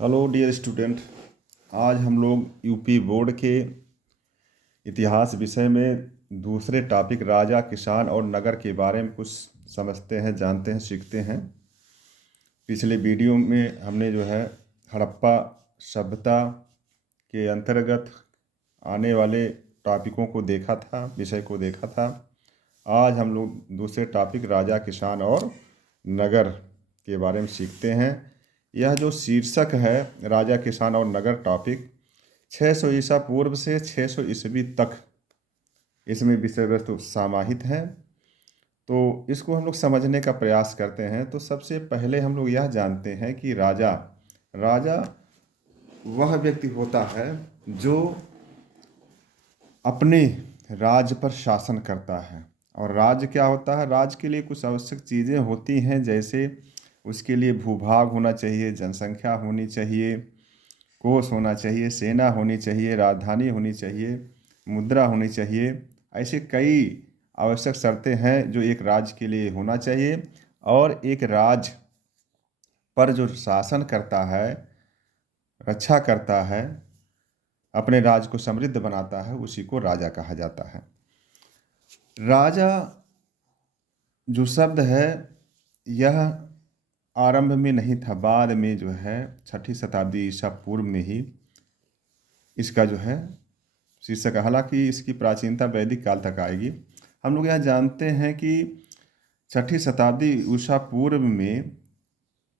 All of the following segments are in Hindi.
Hello dear student. आज हम लोग यूपी बोर्ड के इतिहास विषय में दूसरे टॉपिक राजा, किसान और नगर के बारे में कुछ समझते हैं, जानते हैं, सीखते हैं। पिछले वीडियो में हमने जो है हड़प्पा सभ्यता के अंतर्गत आने वाले टॉपिकों को देखा था, विषय को देखा था। आज हम लोग दूसरे टॉपिक राजा, किसान और नगर के बारे में सीखते हैं। यह जो शीर्षक है राजा, किसान और नगर टॉपिक 600 ईसा पूर्व से 600 ईस्वी तक इसमें विषय वस्तु समाहित है। तो इसको हम लोग समझने का प्रयास करते हैं। तो सबसे पहले हम लोग यह जानते हैं कि राजा राजा वह व्यक्ति होता है जो अपने राज्य पर शासन करता है। और राज्य क्या होता है? राज्य के लिए कुछ आवश्यक चीज़ें होती हैं, जैसे उसके लिए भूभाग होना चाहिए, जनसंख्या होनी चाहिए, कोष होना चाहिए, सेना होनी चाहिए, राजधानी होनी चाहिए, मुद्रा होनी चाहिए। ऐसे कई आवश्यक शर्तें हैं जो एक राज्य के लिए होना चाहिए। और एक राज्य पर जो शासन करता है, रक्षा करता है, अपने राज्य को समृद्ध बनाता है, उसी को राजा कहा जाता है। राजा जो शब्द है यह आरंभ में नहीं था, बाद में जो है 6ठी शताब्दी ईसा पूर्व में ही इसका जो है शीर्षक, हालांकि इसकी प्राचीनता वैदिक काल तक आएगी। हम लोग यह जानते हैं कि 6ठी शताब्दी ईसा पूर्व में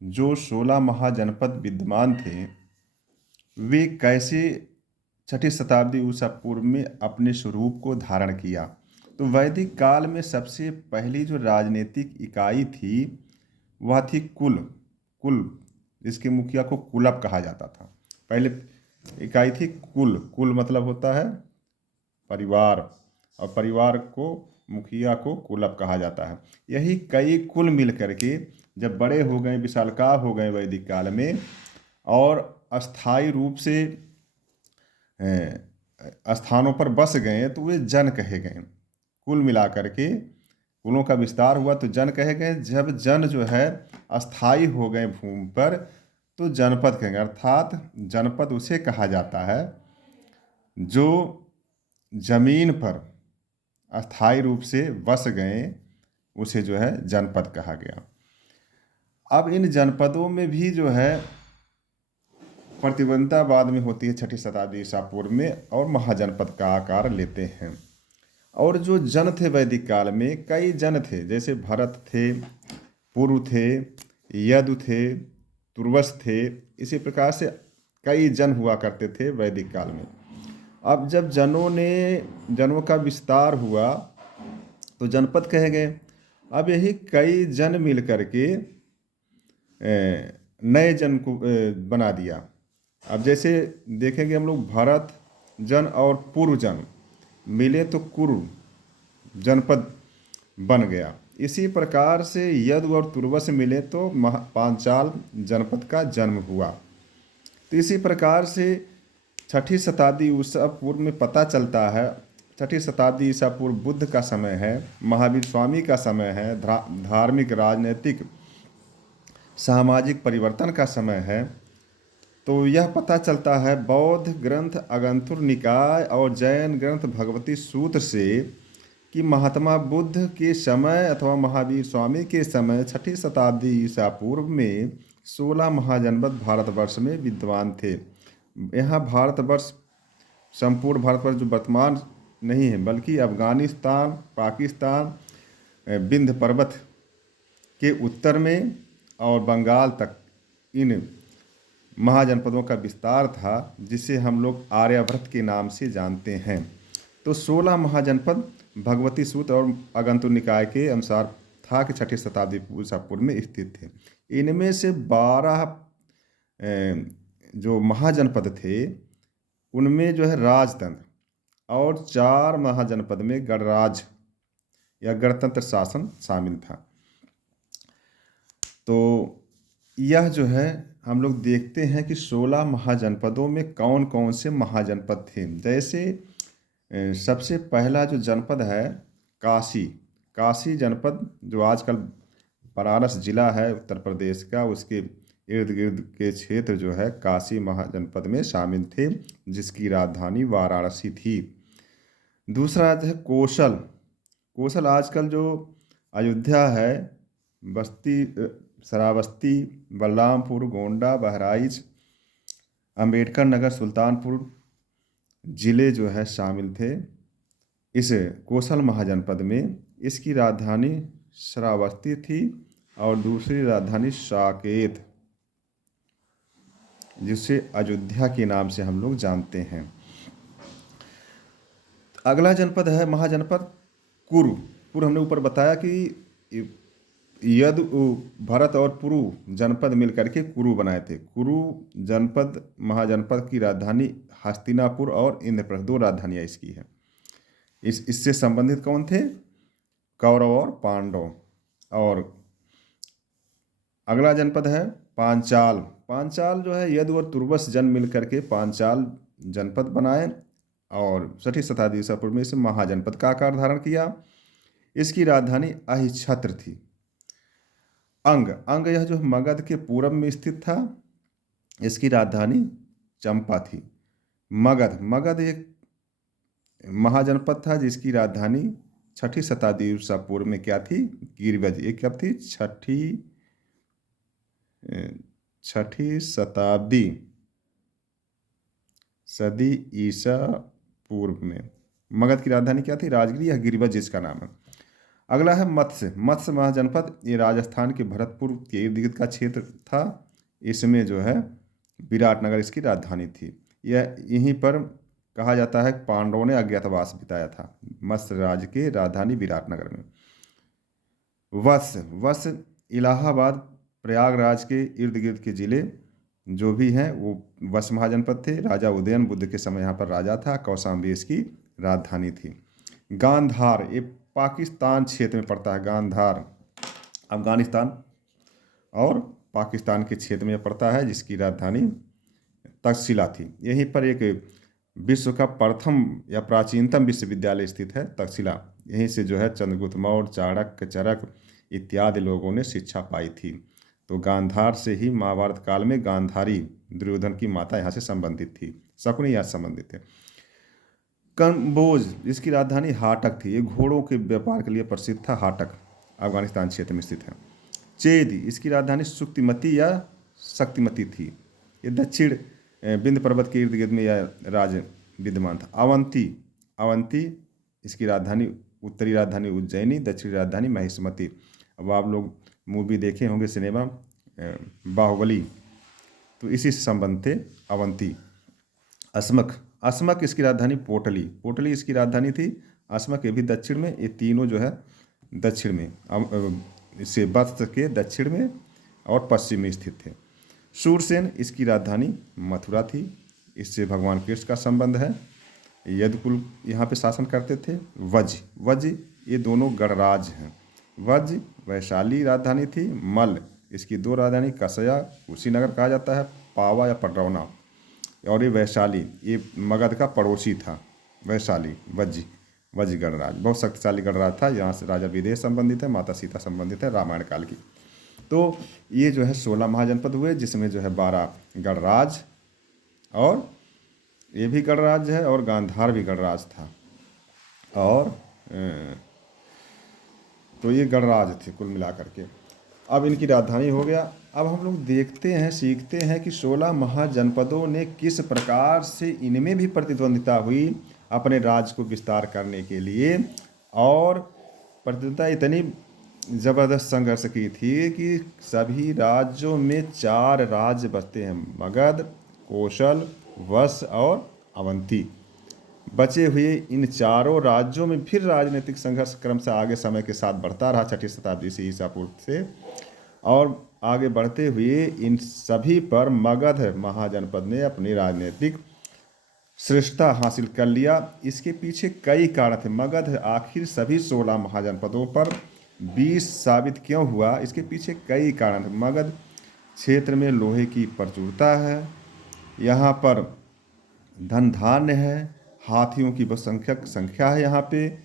जो 16 महाजनपद विद्यमान थे, वे कैसे 6ठी शताब्दी ईसा पूर्व में अपने स्वरूप को धारण किया। तो वैदिक काल में सबसे पहली जो राजनीतिक इकाई थी वह थी कुल। कुल, जिसके मुखिया को कुलप कहा जाता था। पहले इकाई थी कुल। कुल मतलब होता है परिवार, और परिवार को, मुखिया को कुलप कहा जाता है। यही कई कुल मिल करके जब बड़े हो गए, विशालकाय हो गए वैदिक काल में, और अस्थायी रूप से स्थानों पर बस गए, तो वे जन कहे गए। कुल मिला करके कुलों का विस्तार हुआ तो जन कहे गए। जब जन जो है अस्थायी हो गए भूमि पर, तो जनपद कहेंगे। अर्थात जनपद उसे कहा जाता है जो जमीन पर अस्थायी रूप से बस गए, उसे जो है जनपद कहा गया। अब इन जनपदों में भी जो है प्रतिबद्धता बाद में होती है 6ठी शताब्दी ईसा पूर्व में, और महाजनपद का आकार लेते हैं। और जो जन थे वैदिक काल में, कई जन थे, जैसे भरत थे, पुरु थे, यदु थे, तुर्वस थे। इसी प्रकार से कई जन हुआ करते थे वैदिक काल में। अब जब जनों का विस्तार हुआ तो जनपद कहे गए। अब यही कई जन मिल करके नए जन को बना दिया। अब जैसे देखेंगे हम लोग, भरत जन और पुरु जन मिले तो कुरु जनपद बन गया। इसी प्रकार से यदु और तुर्वस मिले तो पांचाल जनपद का जन्म हुआ। तो इसी प्रकार से 6ठी शताब्दी ईसा पूर्व में पता चलता है, 6ठी शताब्दी ईसा पूर्व बुद्ध का समय है, महावीर स्वामी का समय है, धार्मिक, राजनीतिक, सामाजिक परिवर्तन का समय है। तो यह पता चलता है बौद्ध ग्रंथ अगंतुर निकाय और जैन ग्रंथ भगवती सूत्र से कि महात्मा बुद्ध के समय अथवा महावीर स्वामी के समय 6ठी शताब्दी ईसा पूर्व में 16 महाजनपद भारतवर्ष में विद्यमान थे। यहाँ भारतवर्ष, संपूर्ण भारतवर्ष जो वर्तमान नहीं है, बल्कि अफगानिस्तान, पाकिस्तान, विंध्य पर्वत के उत्तर में और बंगाल तक इन महाजनपदों का विस्तार था, जिसे हम लोग आर्यावर्त के नाम से जानते हैं। तो 16 महाजनपद भगवती सूत्र और अगंतुर निकाय के अनुसार था कि 6ठी शताब्दी ईसा पूर्व में स्थित थे। इनमें से 12 जो महाजनपद थे उनमें जो है राजतंत्र, और 4 महाजनपद में गणराज या गणतंत्र शासन शामिल था। तो यह जो है हम लोग देखते हैं कि 16 महाजनपदों में कौन कौन से महाजनपद थे। जैसे सबसे पहला जो जनपद है काशी। काशी जनपद जो आजकल बनारस जिला है उत्तर प्रदेश का, उसके इर्द गिर्द के क्षेत्र जो है काशी महाजनपद में शामिल थे, जिसकी राजधानी वाराणसी थी। दूसरा राज्य है कोशल। कोशल आजकल जो अयोध्या है, बस्ती, श्रावस्ती, बलरामपुर, गोंडा, बहराइच, अंबेडकर नगर, सुल्तानपुर जिले जो है शामिल थे इस कोसल महाजनपद में। इसकी राजधानी श्रावस्ती थी और दूसरी राजधानी साकेत, जिसे अयोध्या के नाम से हम लोग जानते हैं। अगला जनपद है महाजनपद कुरु। कुरु हमने ऊपर बताया कि यदु भरत और पुरु जनपद मिलकर के कुरु बनाए थे। कुरु जनपद महाजनपद की राजधानी हस्तिनापुर और इंद्रप्रस्थ, दो राजधानियाँ इसकी है। इससे संबंधित कौन थे? कौरव और पांडव। और अगला जनपद है पांचाल। पांचाल जो है यदु और तुर्वस जन मिलकर के पांचाल जनपद बनाए और 6वीं शताब्दी ईसा पूर्व में इसे महाजनपद का आकार धारण किया। इसकी राजधानी अहिच्छत्र थी। अंग यह जो मगध के पूरब में स्थित था, इसकी राजधानी चंपा थी। मगध एक महाजनपद था जिसकी राजधानी 6वीं शताब्दी ईसा पूर्व में क्या थी? गिरिवज। एक कब थी? छठी शताब्दी सदी ईसा पूर्व में मगध की राजधानी क्या थी? राजगिरी या गिरिवज जिसका नाम है। अगला है मत्स्य महाजनपद। ये राजस्थान के भरतपुर के इर्द गिर्द का क्षेत्र था। इसमें जो है विराटनगर इसकी राजधानी थी। यह यहीं पर कहा जाता है कि पांडवों ने अज्ञातवास बिताया था, मत्स्य राज्य के राजधानी विराटनगर में। वत्स इलाहाबाद प्रयागराज के इर्द गिर्द के जिले जो भी हैं वो वत्स महाजनपद थे। राजा उदयन बुद्ध के समय यहाँ पर राजा था। कौशाम्बी इसकी राजधानी थी। गांधार, ये पाकिस्तान क्षेत्र में पड़ता है। गांधार अफगानिस्तान और पाकिस्तान के क्षेत्र में पड़ता है, जिसकी राजधानी तक्षशिला थी। यहीं पर एक विश्व का प्रथम या प्राचीनतम विश्वविद्यालय स्थित है, तक्षशिला। यहीं से जो है चंद्रगुप्त मौर्य, चाणक्य, चरक इत्यादि लोगों ने शिक्षा पाई थी। तो गांधार से ही महाभारत काल में गांधारी दुर्योधन की माता यहाँ से संबंधित थी, शकुनी यहाँ संबंधित थे। कंबोज, इसकी राजधानी हाटक थी। ये घोड़ों के व्यापार के लिए प्रसिद्ध था। हाटक अफगानिस्तान क्षेत्र में स्थित है। चेदी, इसकी राजधानी सुक्तिमती या शक्तिमती थी। ये दक्षिण विंध्य पर्वत के इर्द गिर्द में यह राज्य विद्यमान था। अवंती, इसकी राजधानी, उत्तरी राजधानी उज्जैनी, दक्षिणी राजधानी महिष्मती। अब आप लोग मूवी देखे होंगे सिनेमा बाहुबली, तो इसी से संबंध थे अवंती। असमक, इसकी राजधानी पोटली इसकी राजधानी थी। असमक ये भी दक्षिण में। ये तीनों जो है दक्षिण में, इससे वत्स के दक्षिण में और पश्चिम में स्थित थे। शूरसेन, इसकी राजधानी मथुरा थी। इससे भगवान कृष्ण का संबंध है। यदुकुल यहाँ पे शासन करते थे। वज, ये दोनों गणराज हैं। वज वैशाली राजधानी थी। मल, इसकी दो राजधानी, कसया कुशीनगर कहा जाता है, पावा या पडरौना, और ये वैशाली, ये मगध का पड़ोसी था। वैशाली वज गणराज बहुत शक्तिशाली गणराज था। यहाँ से राजा विदेह संबंधित है, माता सीता संबंधित है, रामायण काल की। तो ये जो है 16 महाजनपद हुए, जिसमें जो है 12 गणराज, और ये भी गणराज है, और गांधार भी गणराज था। और तो ये गणराज थे कुल मिलाकर के। अब इनकी राजधानी हो गया। अब हम लोग देखते हैं, सीखते हैं कि 16 महाजनपदों ने किस प्रकार से इनमें भी प्रतिद्वंदिता हुई अपने राज्य को विस्तार करने के लिए, और प्रतिद्वंदिता इतनी ज़बरदस्त संघर्ष की थी कि सभी राज्यों में 4 राज्य बचते हैं, मगध, कोशल, वत्स और अवंती। बचे हुए इन चारों राज्यों में फिर राजनीतिक संघर्ष क्रमशः आगे समय के साथ बढ़ता रहा 6वीं शताब्दी से ईसा पूर्व से, और आगे बढ़ते हुए इन सभी पर मगध महाजनपद ने अपनी राजनीतिक श्रेष्ठता हासिल कर लिया। इसके पीछे कई कारण थे। मगध आखिर सभी 16 महाजनपदों पर 20 साबित क्यों हुआ, इसके पीछे कई कारण थे। मगध क्षेत्र में लोहे की प्रचुरता है, यहाँ पर धन धान्य है, हाथियों की बहुसंख्यक संख्या है यहाँ पे,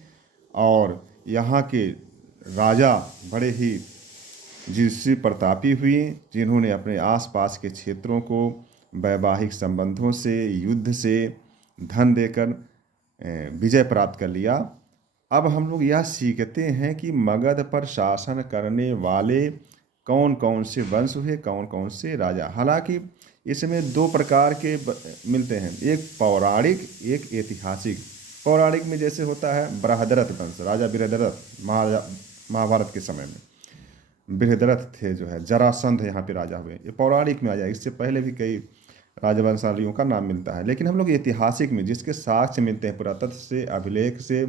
और यहाँ के राजा बड़े ही जिससे प्रतापी हुई, जिन्होंने अपने आसपास के क्षेत्रों को वैवाहिक संबंधों से, युद्ध से, धन देकर विजय प्राप्त कर लिया। अब हम लोग यह सीखते हैं कि मगध पर शासन करने वाले कौन कौन से वंश हुए, कौन कौन से राजा। हालांकि इसमें दो प्रकार के मिलते हैं, एक पौराणिक, एक ऐतिहासिक। पौराणिक में जैसे होता है बृहद्रथ वंश, राजा बृहद्रथ महाभारत के समय में बृहद्रथ थे जो है, जरासंध यहाँ पे राजा हुए, ये पौराणिक में आ जाए। इससे पहले भी कई राजवंशालियों का नाम मिलता है। लेकिन हम लोग ऐतिहासिक में जिसके साक्ष्य मिलते हैं पुरातत्व से, अभिलेख से,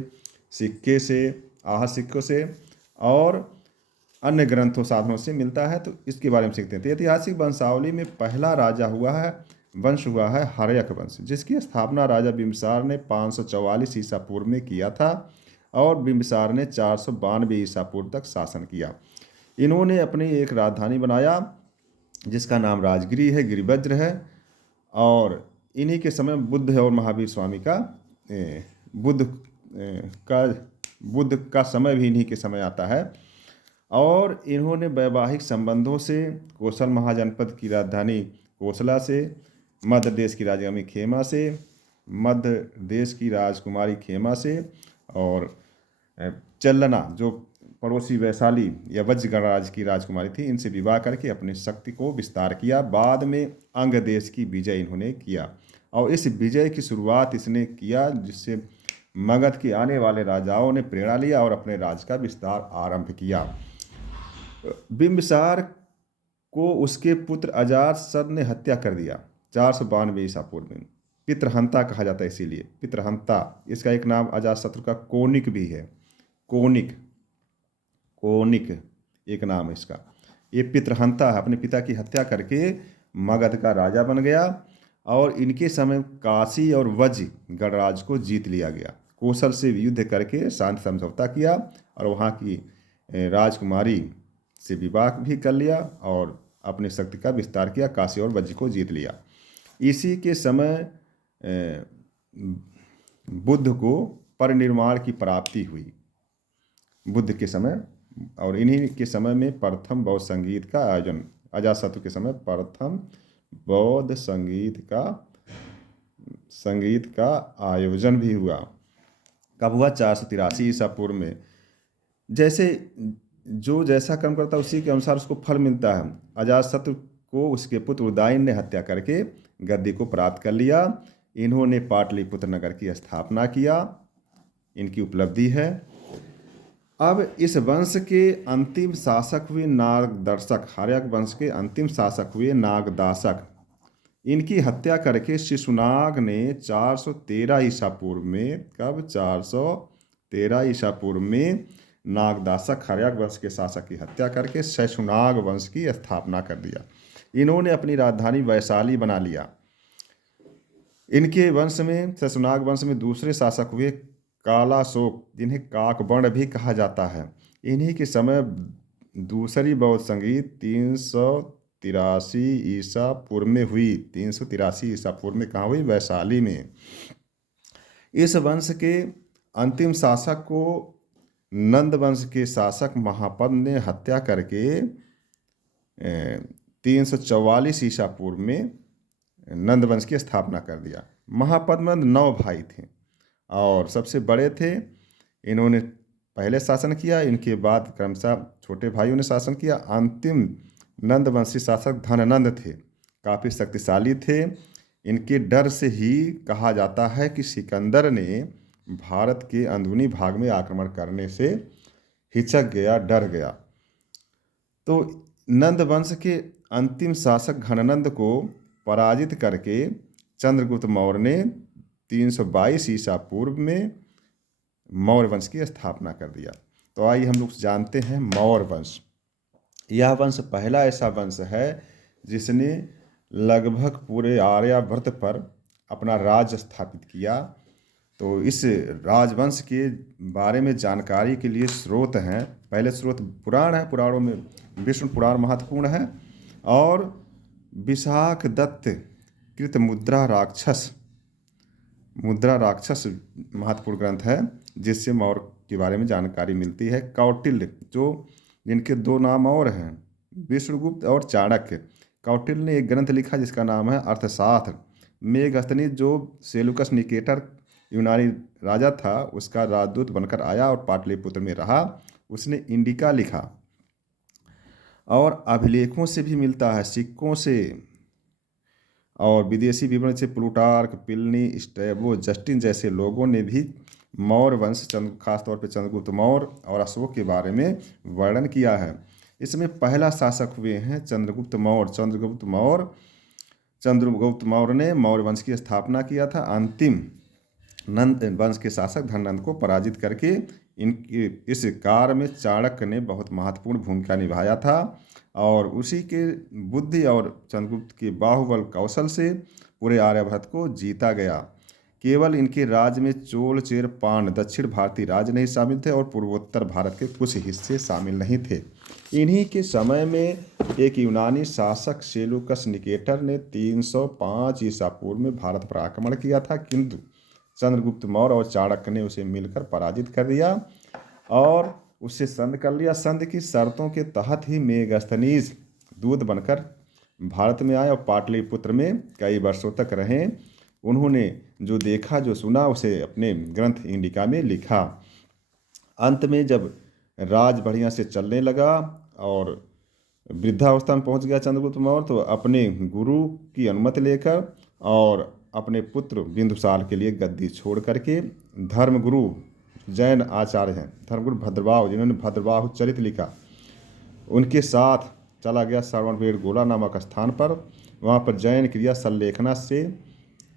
सिक्के से, आहत सिक्कों से और अन्य ग्रंथों साधनों से मिलता है, तो इसके बारे में सीखते हैं। तो ऐतिहासिक वंशावली में पहला राजा वंश हुआ है हर्यक वंश, जिसकी स्थापना राजा बिम्बिसार ने 544 ईसा पूर्व में किया था और बिम्बिसार ने 492 ईसा पूर्व तक शासन किया। इन्होंने अपनी एक राजधानी बनाया जिसका नाम राजगिरी है, गिरिवज्र है। और इन्हीं के समय बुद्ध और महावीर स्वामी का बुद्ध का बुद्ध का समय भी इन्हीं के समय आता है। और इन्होंने वैवाहिक संबंधों से कोसल महाजनपद की राजधानी कोसला से, मध्य देश की राजधानी खेमा से, मध्य देश की राजकुमारी खेमा से और चल्लना जो पड़ोसी वैशाली या वज्र गणराज की राजकुमारी थी, इनसे विवाह करके अपनी शक्ति को विस्तार किया। बाद में अंग देश की विजय इन्होंने किया और इस विजय की शुरुआत इसने किया जिससे मगध के आने वाले राजाओं ने प्रेरणा लिया और अपने राज का विस्तार आरंभ किया। बिम्बिसार को उसके पुत्र अजातशत्रु ने हत्या कर दिया 492 ईसा पूर्व में। पितृहंता कहा जाता है, इसीलिए पितृहंता। इसका एक नाम अजातशत्रु का कोनिक भी है, कोनिक एक नाम है इसका। ये पितृहंता है, अपने पिता की हत्या करके मगध का राजा बन गया और इनके समय काशी और वज्र गणराज को जीत लिया गया। कौशल से युद्ध करके शांति समझौता किया और वहाँ की राजकुमारी से विवाह भी कर लिया और अपनी शक्ति का विस्तार किया, काशी और वज्र को जीत लिया। इसी के समय बुद्ध को परिनिर्वाण की प्राप्ति हुई, बुद्ध के समय। और इन्हीं के समय में प्रथम बौद्ध संगीत का आयोजन, अजातशत्रु के समय प्रथम बौद्ध संगीत का आयोजन भी हुआ। कब हुआ? 483 ईसा पूर्व में। जैसे जो जैसा कर्म करता है उसी के अनुसार उसको फल मिलता है। अजातशत्रु को उसके पुत्र उदयन ने हत्या करके गद्दी को प्राप्त कर लिया। इन्होंने पाटलिपुत्र नगर की स्थापना किया, इनकी उपलब्धि है। अब इस वंश के अंतिम शासक हुए नागदर्शक, हर्यक वंश के अंतिम शासक हुए नागदाशक। इनकी हत्या करके शिशुनाग ने 413 ईसा पूर्व में, कब? 413 ईसा पूर्व में नागदाशक हर्यक वंश के शासक की हत्या करके शिशुनाग वंश की स्थापना कर दिया। इन्होंने अपनी राजधानी वैशाली बना लिया। इनके वंश में, शिशुनाग वंश में दूसरे शासक हुए कालाशोक, जिन्हें काकवर्ण भी कहा जाता है। इन्हीं के समय दूसरी बौद्ध संगीत 383 ईसा पूर्व में हुई। 383 ईसा पूर्व में कहाँ हुई? वैशाली में। इस वंश के अंतिम शासक को नंद वंश के शासक महापद ने हत्या करके 344 ईसा पूर्व में नंद वंश की स्थापना कर दिया। महापद्मनंद 9 भाई थे और सबसे बड़े थे। इन्होंने पहले शासन किया, इनके बाद क्रमशः छोटे भाइयों ने शासन किया। अंतिम नंदवंशी शासक धननंद थे, काफ़ी शक्तिशाली थे। इनके डर से ही कहा जाता है कि सिकंदर ने भारत के अंदरूनी भाग में आक्रमण करने से हिचक गया, डर गया। तो नंद वंश के अंतिम शासक घननंद को पराजित करके चंद्रगुप्त मौर्य ने 322 ईसा पूर्व में मौर्य वंश की स्थापना कर दिया। तो आइए हम लोग जानते हैं मौर्य वंश। यह वंश पहला ऐसा वंश है जिसने लगभग पूरे आर्यावर्त पर अपना राज स्थापित किया। तो इस राजवंश के बारे में जानकारी के लिए स्रोत हैं। पहले स्रोत पुराण है, पुराणों में विष्णु पुराण महत्वपूर्ण है और विशाख दत्त कृत मुद्रा राक्षस महत्वपूर्ण ग्रंथ है, जिससे मौर्य के बारे में जानकारी मिलती है। कौटिल्य, जो जिनके 2 नाम और हैं, विष्णुगुप्त और चाणक्य। कौटिल्य ने एक ग्रंथ लिखा जिसका नाम है अर्थशास्त्र। मेगस्थनीज जो सेलुकस निकेटर यूनानी राजा था उसका राजदूत बनकर आया और पाटलिपुत्र में रहा, उसने इंडिका लिखा। और अभिलेखों से भी मिलता है, सिक्कों से और विदेशी विवरण से प्लूटार्क, प्लिनी, स्ट्रैबो, जस्टिन जैसे लोगों ने भी मौर्य वंश खासतौर पर चंद्रगुप्त मौर्य और अशोक के बारे में वर्णन किया है। इसमें पहला शासक हुए हैं चंद्रगुप्त मौर्य। चंद्रगुप्त मौर्य ने मौर्य वंश की स्थापना किया था। अंतिम नंद वंश के शासक धननंद को पराजित करके इनके इस कार्य में चाणक्य ने बहुत महत्वपूर्ण भूमिका निभाया था और उसी के बुद्धि और चंद्रगुप्त के बाहुबल कौशल से पूरे आर्यभट्ट को जीता गया। केवल इनके राज्य में चोल, चेर, पांड्य दक्षिण भारतीय राज्य नहीं शामिल थे और पूर्वोत्तर भारत के कुछ हिस्से शामिल नहीं थे। इन्हीं के समय में एक यूनानी शासक सेलुकस निकेटर ने 305 ईसा पूर्व में भारत पर आक्रमण किया था, किंतु चंद्रगुप्त मौर्य और चाणक्य ने उसे मिलकर पराजित कर दिया और उससे संधि कर लिया। संधि की शर्तों के तहत ही मेगस्थनीज दूत बनकर भारत में आए और पाटलिपुत्र में कई वर्षों तक रहे। उन्होंने जो देखा जो सुना उसे अपने ग्रंथ इंडिका में लिखा। अंत में जब राज बढ़िया से चलने लगा और वृद्धावस्था में पहुंच गया चंद्रगुप्त मौर्य, तो अपने गुरु की अनुमति लेकर और अपने पुत्र बिंदुसार के लिए गद्दी छोड़ करके धर्मगुरु जैन आचार्य हैं धर्मगुरु भद्रबाहु, जिन्होंने भद्रबाहु चरित लिखा, उनके साथ चला गया श्रवणबेल गोला नामक स्थान पर। वहाँ पर जैन क्रिया संलेखना से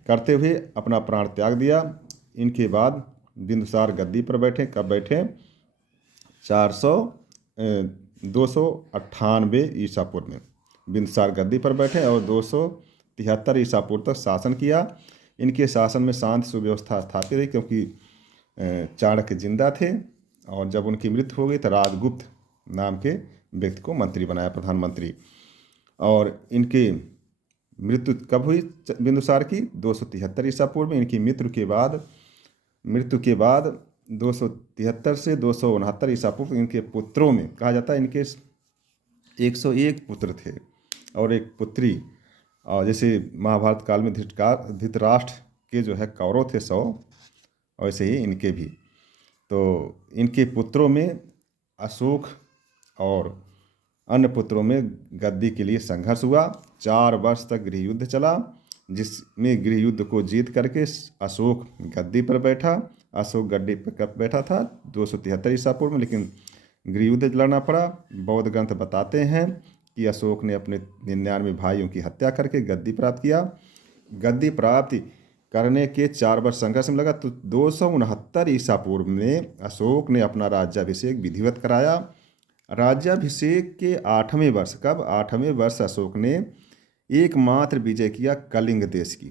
करते हुए अपना प्राण त्याग दिया। इनके बाद बिंदुसार गद्दी पर बैठे। कब बैठे? 298 ईसा पूर्व में बिंदुसार गद्दी पर बैठे और 273 ईसा पूर्व तक शासन किया। इनके शासन में शांति सुव्यवस्था स्थापित रही क्योंकि चाणक्य जिंदा थे और जब उनकी मृत्यु हो गई तो राजगुप्त नाम के व्यक्ति को मंत्री बनाया, प्रधानमंत्री। और इनकी मृत्यु कब हुई बिंदुसार की? 273 ईसा पूर्व में। इनकी मृत्यु के बाद 273 से 269 ईसा पूर्व इनके पुत्रों में कहा जाता है इनके 101 पुत्र थे और एक पुत्री। और जैसे महाभारत काल में धृतराष्ट्र के जो है कौरव थे 100, वैसे ही इनके भी। तो इनके पुत्रों में अशोक और अन्य पुत्रों में गद्दी के लिए संघर्ष हुआ। 4 वर्ष तक गृह युद्ध चला, जिसमें गृह युद्ध को जीत करके अशोक गद्दी पर बैठा। अशोक गद्दी पर कब बैठा था? 273 ईसा पूर्व में, लेकिन गृह युद्ध लड़ना पड़ा। बौद्ध ग्रंथ बताते हैं कि अशोक ने अपने 99 भाइयों की हत्या करके गद्दी प्राप्त किया। गद्दी प्राप्ति करने के 4 वर्ष संघर्ष में लगा तो 269 ईसा पूर्व में अशोक ने अपना राज्याभिषेक विधिवत कराया। राज्याभिषेक के 8वें वर्ष, कब? 8वें वर्ष अशोक ने एकमात्र विजय किया कलिंग देश की।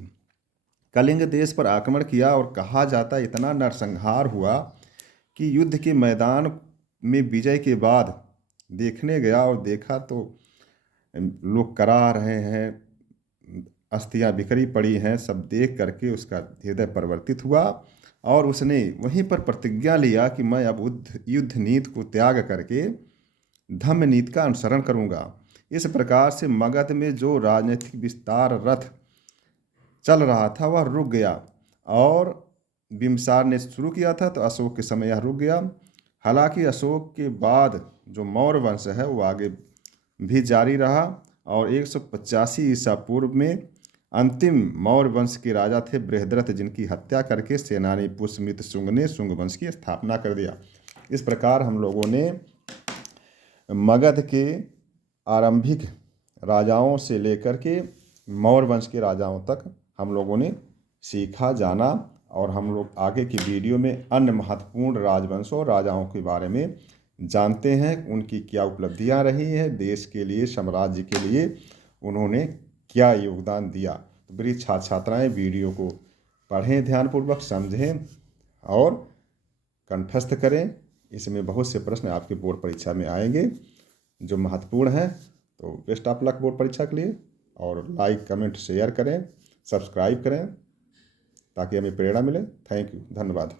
कलिंग देश पर आक्रमण किया और कहा जाता है इतना नरसंहार हुआ कि युद्ध के मैदान में विजय के बाद देखने गया और देखा तो लोग करा रहे हैं, अस्थियां बिखरी पड़ी हैं। सब देख करके उसका हृदय परिवर्तित हुआ और उसने वहीं पर प्रतिज्ञा लिया कि मैं अब युद्ध नीति को त्याग करके धम्म नीति का अनुसरण करूंगा। इस प्रकार से मगध में जो राजनीतिक विस्तार रथ चल रहा था वह रुक गया और बिम्बिसार ने शुरू किया था तो अशोक के समय यह रुक गया। हालांकि अशोक के बाद जो मौर्य वंश है वो आगे भी जारी रहा और 185 ईसा पूर्व में अंतिम मौर्य वंश के राजा थे बृहद्रथ, जिनकी हत्या करके सेनानी पुष्यमित्र शुंग ने शुंग वंश की स्थापना कर दिया। इस प्रकार हम लोगों ने मगध के आरंभिक राजाओं से लेकर के मौर्य वंश के राजाओं तक हम लोगों ने सीखा जाना और हम लोग आगे की वीडियो में अन्य महत्वपूर्ण राजवंशों और राजाओं के बारे में जानते हैं, उनकी क्या उपलब्धियां रही हैं देश के लिए, साम्राज्य के लिए उन्होंने क्या योगदान दिया। तो मेरी छात्र छात्राएँ वीडियो को पढ़ें, ध्यानपूर्वक समझें और कंठस्थ करें। इसमें बहुत से प्रश्न आपके बोर्ड परीक्षा में आएंगे जो महत्वपूर्ण हैं। तो बेस्ट ऑफ लक बोर्ड परीक्षा के लिए और लाइक, कमेंट, शेयर करें, सब्सक्राइब करें ताकि हमें प्रेरणा मिले। थैंक यू, धन्यवाद।